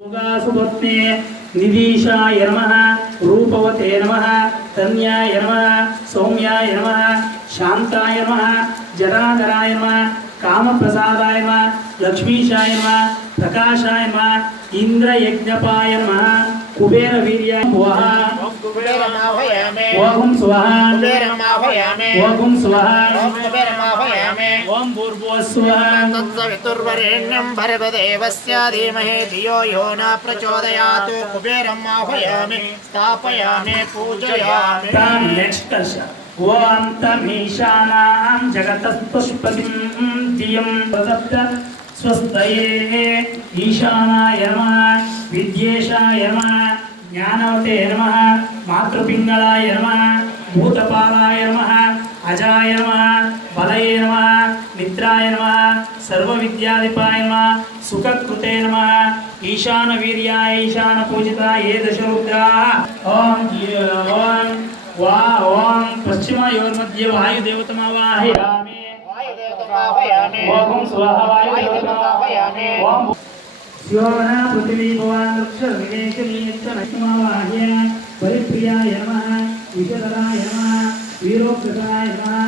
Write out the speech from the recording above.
सुपत्ने निधीशाय नमः रूपवते नमः तन्याय नमः सौम्याय नमः शांताय नमः जटाधराय नमः कामप्रसादाय नमः लक्ष्मीशाय नमः प्रकाशाय नमः इंद्रयज्ञपाय नमः कुबेरवीर्याय नमः ओम स्वाहा ओम स्वाहा ओम भूर्भुवस्सुवः तत्सवितुर्वरेण्यं भर्गदेवस्य धीमहि धियो यो न प्रचोदयात् कुबेरम् आह्वयामि स्थापयामि पूजयामि। नेक्स्ट ओम तमीशानां जगतस्पुष्पतिं धियं प्रदत्त स्वस्तये ईशानाय नमः विद्येशाय नमः ज्ञानवते नमः मातृपिंगलाय नमः भूतपालाय नमः अजाय नमः बलये नमः मित्राय नमः सर्वविद्याधिपाय नमः सुखकृते नमः ईशानवीर्याय ईशानपूजिताय ये दशरुद्राः ओम ओम पश्चिमयोर्मध्ये वायुदेवतमावाहयामि ओम स्वाहा वायुदेवतमावाहयामि ओम स्योना पृथ्वी भवान् वृक्षविवेकनीयच्च परिप्रियाय नमः विशदराय नमः वीरोग्रताय नमः।